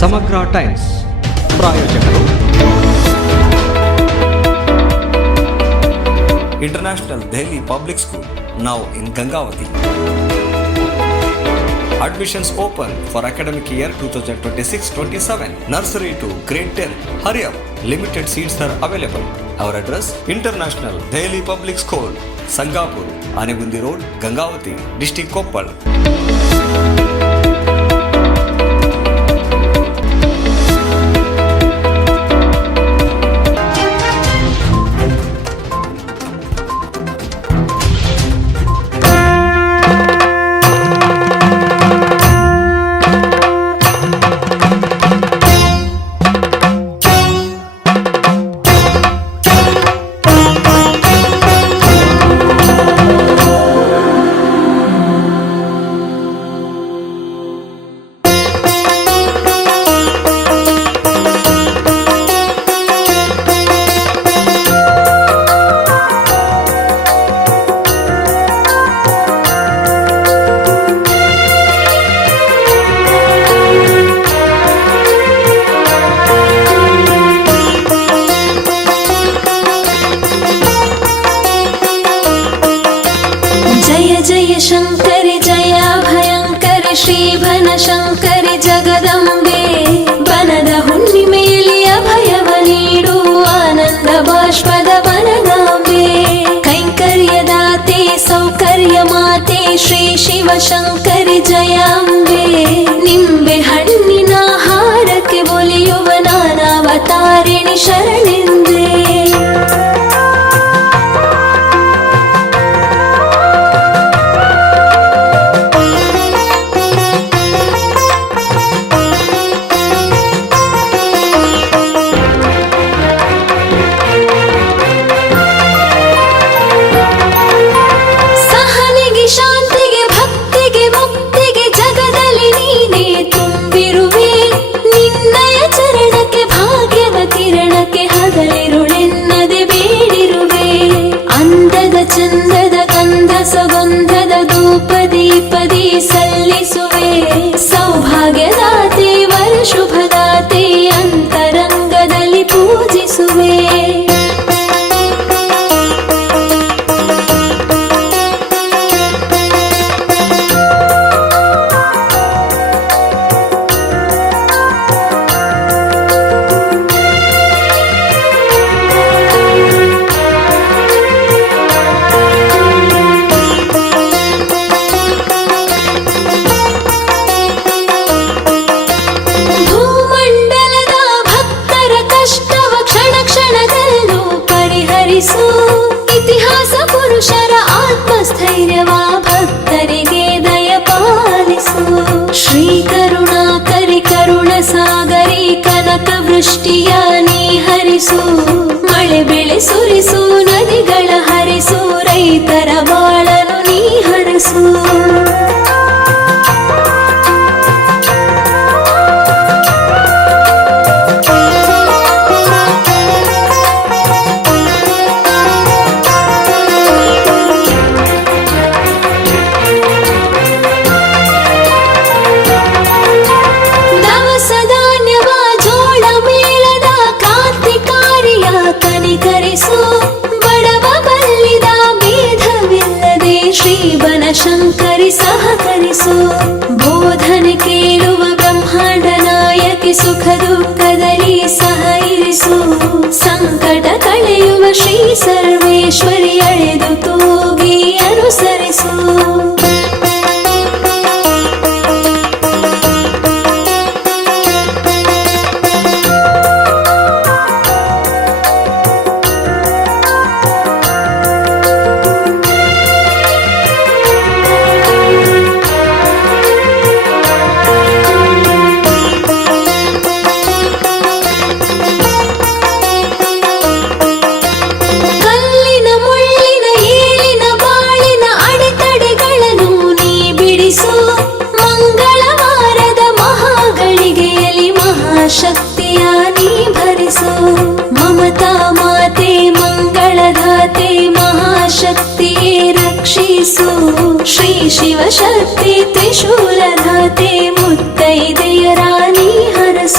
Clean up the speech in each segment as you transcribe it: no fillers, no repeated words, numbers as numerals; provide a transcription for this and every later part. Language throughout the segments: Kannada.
ಸಮಗ್ರ ಟೈಮ್ಸ್ ಪ್ರಾಯೋಜಕರು international Delhi public school, now in Gangavati. Admissions open for academic year 2026-27. Nursery to grade 10. Hurry up, limited seats are available. Our address, International Dehli Public School, Sangapur, Anegundi Road, Gangavati, District Koppal. जय शंकर जय भयंकर ಶ್ರೀ ಭನಶಂಕರ ಜಗದಂಬೆ ಬನದ ಹುಣ್ಣಿಮೆಯಲ್ಲಿ ಅಭಯವ ನೀಡು ಆನಂದ ಬಾಷ್ಪದ ಬನಗಾಂಬೆ ಕೈಂಕರ್ಯದಾತೆ ಸೌಕರ್ಯ ಮಾತೆ ಶ್ರೀ ಶಿವಶಂಕರ ಜಯಾಂಬೆ ನಿಂಬೆ ಹಣ್ಣಿನ ಹಾರಕ್ಕೆ ಒಲಿಯುವ ನಾನಾವತಾರಿಣಿ ಶರಣೆಂದೇ ಚಂದದ ಗಂಧ ಸುಗಂಧದ ಧೂಪ ದೀಪದಿ ಸಲ್ಲಿಸುವೆ ಸೌಭಾಗ್ಯದಾತೆ ವರ ಶುಭದಾತೆ ಅಂತರಂಗದಲ್ಲಿ ಪೂಜಿಸುವೆ ಇತಿಹಾಸ ಪುರುಷರ ಆತ್ಮಸ್ಥೈರ್ಯವ ಭಕ್ತರಿಗೆ ದಯ ಪಾಲಿಸು ಶ್ರೀ ಕರುಣಾಕರಿ ಕರುಣ ಸಾಗರಿ ಕನಕ ವೃಷ್ಟಿಯ ನೀ ಹರಿಸು ಮಳೆ ಬೆಳೆ ಸುರಿಸು ನದಿಗಳ ಹರಿಸು ರೈತರ ಬಾಳನು ನೀ ಹರಸು ಶಂಕರಿ ಸಹಕರಿಸು ಬೋಧನೆ ಕೇಳುವ ಬ್ರಹ್ಮಾಂಡ ನಾಯಕಿ ಸುಖ ದುಃಖದಲ್ಲಿ ಸಹ ಇರಿಸು ಸಂಕಟ ಕಳೆಯುವ ಶ್ರೀ ಸರ್ವೇಶ್ವರಿ ಅಳೆದು ತೂಗಿ ಅನುಸರಿಸು ಶಕ್ತಿಯ ನೀ ಭರಿಸು ಮಮತಾ ಮಾತೆ ಮಂಗಳಧಾತೆ ಮಹಾಶಕ್ತಿಯೇ ರಕ್ಷಿಸು ಶ್ರೀ ಶಿವಶಕ್ತಿ ತ್ರಿಶೂಲಧಾತೆ ಮುತ್ತೈದೆಯರ ನೀ ಹರಸು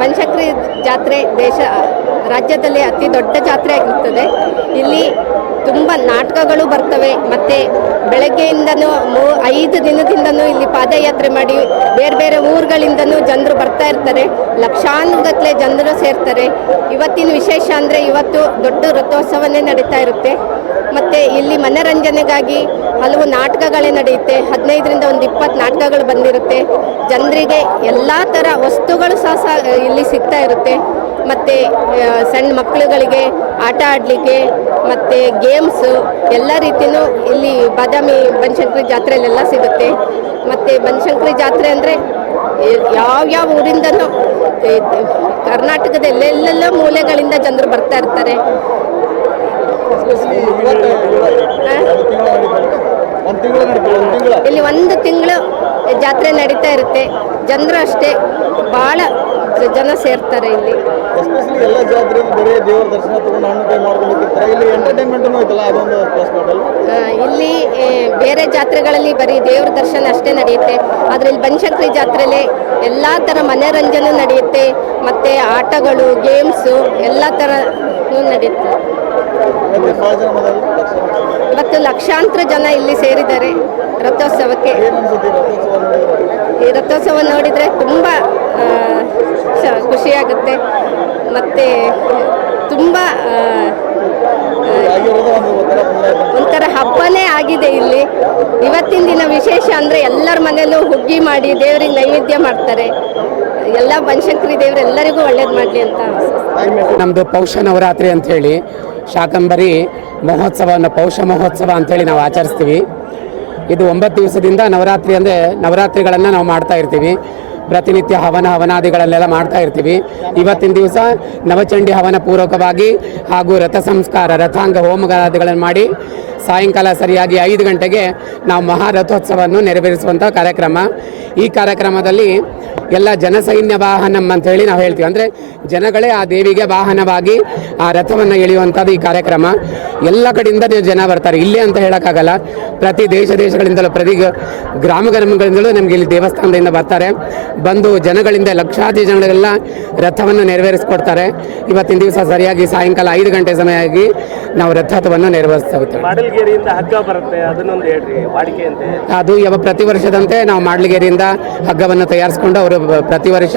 ಬನಶಂಕರಿ ಜಾತ್ರೆ ರಾಜ್ಯದಲ್ಲಿ ಅತಿ ದೊಡ್ಡ ಜಾತ್ರೆ ಆಗಿರ್ತದೆ. ಇಲ್ಲಿ ತುಂಬ ನಾಟಕಗಳು ಬರ್ತವೆ. ಮತ್ತು ಬೆಳಗ್ಗೆಯಿಂದನೂ 5 ದಿನದಿಂದನೂ ಇಲ್ಲಿ ಪಾದಯಾತ್ರೆ ಮಾಡಿ ಬೇರೆ ಬೇರೆ ಊರುಗಳಿಂದನೂ ಜನರು ಬರ್ತಾ ಇರ್ತಾರೆ. ಲಕ್ಷಾನುಗಟ್ಟಲೆ ಜನರು ಸೇರ್ತಾರೆ. ಇವತ್ತಿನ ವಿಶೇಷ ಅಂದರೆ ಇವತ್ತು ದೊಡ್ಡ ರಥೋತ್ಸವನೇ ನಡೀತಾ ಇರುತ್ತೆ. ಮತ್ತು ಇಲ್ಲಿ ಮನರಂಜನೆಗಾಗಿ ಹಲವು ನಾಟಕಗಳೇ ನಡೆಯುತ್ತೆ. 15ರಿಂದ ಒಂದು 20 ನಾಟಕಗಳು ಬಂದಿರುತ್ತೆ. ಜನರಿಗೆ ಎಲ್ಲ ಥರ ವಸ್ತುಗಳು ಸಹ ಇಲ್ಲಿ ಸಿಗ್ತಾ ಇರುತ್ತೆ. ಮತ್ತು ಸಣ್ಣ ಮಕ್ಕಳುಗಳಿಗೆ ಆಟ ಆಡಲಿಕ್ಕೆ ಮತ್ತು ಗೇಮ್ಸು ಎಲ್ಲ ರೀತಿಯೂ ಇಲ್ಲಿ ಬಾದಾಮಿ ಬನಶಂಕರಿ ಜಾತ್ರೆಯಲ್ಲೆಲ್ಲ ಸಿಗುತ್ತೆ. ಮತ್ತು ಬನಶಂಕರಿ ಜಾತ್ರೆ ಅಂದರೆ ಯಾವ್ಯಾವ ಊರಿಂದನೂ ಕರ್ನಾಟಕದ ಎಲ್ಲೆಲ್ಲ ಮೂಲೆಗಳಿಂದ ಜನರು ಬರ್ತಾ ಇರ್ತಾರೆ. ಇಲ್ಲಿ 1 ತಿಂಗಳು ಜಾತ್ರೆ ನಡೀತಾ ಇರುತ್ತೆ. ಜನರು ಅಷ್ಟೇ ಭಾಳ ಜನ ಸೇರ್ತಾರೆ ಇಲ್ಲಿ. ಎಲ್ಲ ಜಾತ್ರೆ ಬರೀ ದೇವರ ದರ್ಶನ ತಗೊಂಡು ಹಣ್ಣು ಕೈ ಮಾಡ್ಕೊಂಡಿರ್ತಾರೆ. ಇಲ್ಲಿ ಎಂಟರ್ಟೈನ್ಮೆಂಟೂ ಐತಲ್ಲ, ಅದೊಂದು ಪ್ಲಸ್ ಪಾಯಿಂಟ್. ಇಲ್ಲಿ ಬೇರೆ ಜಾತ್ರೆಗಳಲ್ಲಿ ಬರೀ ದೇವ್ರ ದರ್ಶನ ಅಷ್ಟೇ ನಡೆಯುತ್ತೆ. ಆದರೆ ಇಲ್ಲಿ ಬನಶಂಕರಿ ಜಾತ್ರೆಯಲ್ಲಿ ಎಲ್ಲ ಥರ ಮನೋರಂಜನೆ ನಡೆಯುತ್ತೆ. ಮತ್ತು ಆಟಗಳು, ಗೇಮ್ಸು ಎಲ್ಲ ಥರನೂ ನಡೆಯುತ್ತೆ. ಇವತ್ತು ಲಕ್ಷಾಂತರ ಜನ ಇಲ್ಲಿ ಸೇರಿದ್ದಾರೆ ರಥೋತ್ಸವಕ್ಕೆ. ಈ ರಥೋತ್ಸವ ನೋಡಿದರೆ ತುಂಬ ಖುಷಿಯಾಗುತ್ತೆ. ಮತ್ತು ತುಂಬ ಒಂಥರ ಹಬ್ಬನೇ ಆಗಿದೆ ಇಲ್ಲಿ. ಇವತ್ತಿನ ದಿನ ವಿಶೇಷ ಅಂದರೆ ಎಲ್ಲರ ಮನೆಯಲ್ಲೂ ಹುಗ್ಗಿ ಮಾಡಿ ದೇವರಿಗೆ ನೈವೇದ್ಯ ಮಾಡ್ತಾರೆ. ಎಲ್ಲ ಬನಶಂಕರಿ ದೇವರು ಎಲ್ಲರಿಗೂ ಒಳ್ಳೇದು ಮಾಡಲಿ ಅಂತ. ನಮ್ಮದು ಪೌಷ ನವರಾತ್ರಿ ಅಂಥೇಳಿ ಶಾಕಂಬರಿ ಮಹೋತ್ಸವವನ್ನು ಪೌಷ ಮಹೋತ್ಸವ ಅಂಥೇಳಿ ನಾವು ಆಚರಿಸ್ತೀವಿ. ಇದು 9 ದಿವಸದಿಂದ ನವರಾತ್ರಿ ಅಂದರೆ ನವರಾತ್ರಿಗಳನ್ನು ನಾವು ಮಾಡ್ತಾ ಇರ್ತೀವಿ. ಪ್ರತಿನಿತ್ಯ ಹವನಾದಿಗಳಲ್ಲೆಲ್ಲ ಮಾಡ್ತಾ ಇರ್ತೀವಿ. ಇವತ್ತಿನ ದಿವಸ ನವಚಂಡಿ ಹವನ ಪೂರ್ವಕವಾಗಿ ಹಾಗೂ ರಥ ಸಂಸ್ಕಾರ ರಥಾಂಗ ಹೋಮಗಾದಿಗಳನ್ನು ಮಾಡಿ ಸಾಯಂಕಾಲ ಸರಿಯಾಗಿ 5 ಗಂಟೆಗೆ ನಾವು ಮಹಾರಥೋತ್ಸವವನ್ನು ನೆರವೇರಿಸುವಂಥ ಕಾರ್ಯಕ್ರಮ. ಈ ಕಾರ್ಯಕ್ರಮದಲ್ಲಿ ಎಲ್ಲ ಜನಸೈನ್ಯ ವಾಹನಂ ಅಂಥೇಳಿ ನಾವು ಹೇಳ್ತೀವಿ. ಅಂದರೆ ಜನಗಳೇ ಆ ದೇವಿಗೆ ವಾಹನವಾಗಿ ಆ ರಥವನ್ನು ಎಳೆಯುವಂಥದ್ದು ಈ ಕಾರ್ಯಕ್ರಮ. ಎಲ್ಲ ಕಡೆಯಿಂದ ಜನ ಬರ್ತಾರೆ. ಇಲ್ಲೇ ಅಂತ ಹೇಳೋಕ್ಕಾಗಲ್ಲ, ಪ್ರತಿ ದೇಶಗಳಿಂದಲೂ ಪ್ರತಿ ಗ್ರಾಮಗಳಿಂದಲೂ ನಮಗೆ ಇಲ್ಲಿ ದೇವಸ್ಥಾನದಿಂದ ಬರ್ತಾರೆ. ಬಂದು ಜನಗಳಿಂದ ಲಕ್ಷಾದಿ ಜನಗಳೆಲ್ಲ ರಥವನ್ನು ನೆರವೇರಿಸ್ಕೊಡ್ತಾರೆ. ಇವತ್ತಿನ ದಿವಸ ಸರಿಯಾಗಿ ಸಾಯಂಕಾಲ 5 ಗಂಟೆ ಸಮಯ ಆಗಿ ನಾವು ರಥೋತ್ಸವವನ್ನು ನೆರವೇರಿಸ್ತೇವೆ. ಹಗ್ಗ ಬರುತ್ತೆ, ಅದನ್ನೊಂದು ಹೇಳ್ರಿ ವಾಡಿಕೆ ಅಂತ. ಅದು ಪ್ರತಿ ವರ್ಷದಂತೆ ನಾವು ಮಾಡ್ಲಿಗೇರಿಯಿಂದ ಹಗ್ಗವನ್ನು ತಯಾರಿಸ್ಕೊಂಡು ಅವರು ಪ್ರತಿ ವರ್ಷ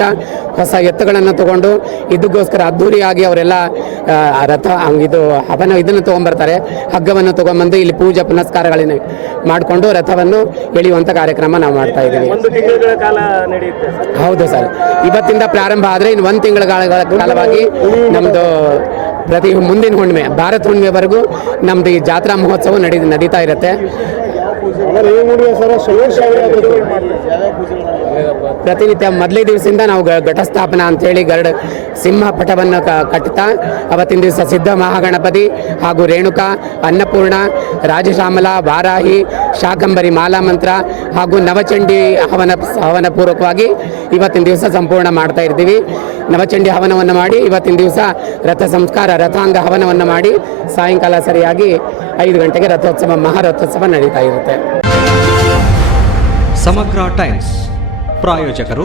ಹೊಸ ಎತ್ತುಗಳನ್ನು ತಗೊಂಡು ಇದಕ್ಕೋಸ್ಕರ ಅದ್ದೂರಿಯಾಗಿ ಅವರೆಲ್ಲ ರಥ ಇದು ಹವನ ಇದನ್ನು ತೊಗೊಂಡ್ಬರ್ತಾರೆ. ಹಗ್ಗವನ್ನು ತೊಗೊಂಡ್ಬಂದು ಇಲ್ಲಿ ಪೂಜೆ ಪುನಸ್ಕಾರಗಳನ್ನು ಮಾಡಿಕೊಂಡು ರಥವನ್ನು ಎಳೆಯುವಂಥ ಕಾರ್ಯಕ್ರಮ ನಾವು ಮಾಡ್ತಾ ಇದ್ದೀವಿ. 1 ತಿಂಗಳ ಕಾಲ ನಡೆಯುತ್ತೆ. ಹೌದು ಸರ್, ಇವತ್ತಿಂದ ಪ್ರಾರಂಭ ಆದರೆ ಇನ್ನು 1 ತಿಂಗಳ ಕಾಲವಾಗಿ ನಮ್ಮದು ಪ್ರತಿ ಮುಂದಿನ ಹುಣ್ಣಿಮೆ ಭಾರತ ಹುಣ್ಣಿಮೆವರೆಗೂ ನಮ್ಮದು ಈ ಜಾತ್ರಾ ಮಹೋತ್ಸವ ನಡೀತಾ ಇರುತ್ತೆ. ಪ್ರತಿನಿತ್ಯ ಮೊದಲೇ ದಿವಸದಿಂದ ನಾವು ಘಟಸ್ಥಾಪನಾ ಅಂಥೇಳಿ ಗರುಡ ಸಿಂಹ ಪಟವನ್ನು ಕಟ್ಟುತ್ತಾ ಅವತ್ತಿನ ದಿವಸ ಸಿದ್ಧ ಮಹಾಗಣಪತಿ ಹಾಗೂ ರೇಣುಕಾ, ಅನ್ನಪೂರ್ಣ, ರಾಜಶ್ಯಾಮಲ, ವಾರಾಹಿ, ಶಾಕಂಬರಿ ಮಾಲಾ ಮಂತ್ರ ಹಾಗೂ ನವಚಂಡಿ ಹವನ ಪೂರ್ವಕವಾಗಿ ಇವತ್ತಿನ ದಿವಸ ಸಂಪೂರ್ಣ ಮಾಡ್ತಾ ಇರ್ತೀವಿ. ನವಚಂಡಿ ಹವನವನ್ನು ಮಾಡಿ ಇವತ್ತಿನ ದಿವಸ ರಥ ಸಂಸ್ಕಾರ ರಥಾಂಗ ಹವನವನ್ನು ಮಾಡಿ ಸಾಯಂಕಾಲ ಸರಿಯಾಗಿ 5 ಗಂಟೆಗೆ ರಥೋತ್ಸವ ಮಹಾರಥೋತ್ಸವ ನಡೀತಾ ಇರುತ್ತೆ. ಸಮಗ್ರ ಟೈಮ್ಸ್ ಪ್ರಾಯೋಜಕರು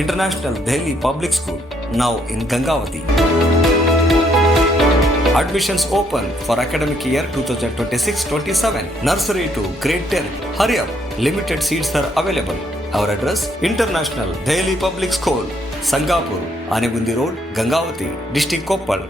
international Delhi public school, now in Gangavati. Admissions open for academic year 2026-27. Nursery to grade 10. Hurry up, limited seats are available. Our address, International Dehli Public School, Sangapur, Anegundi Road, Gangavati, District Koppal.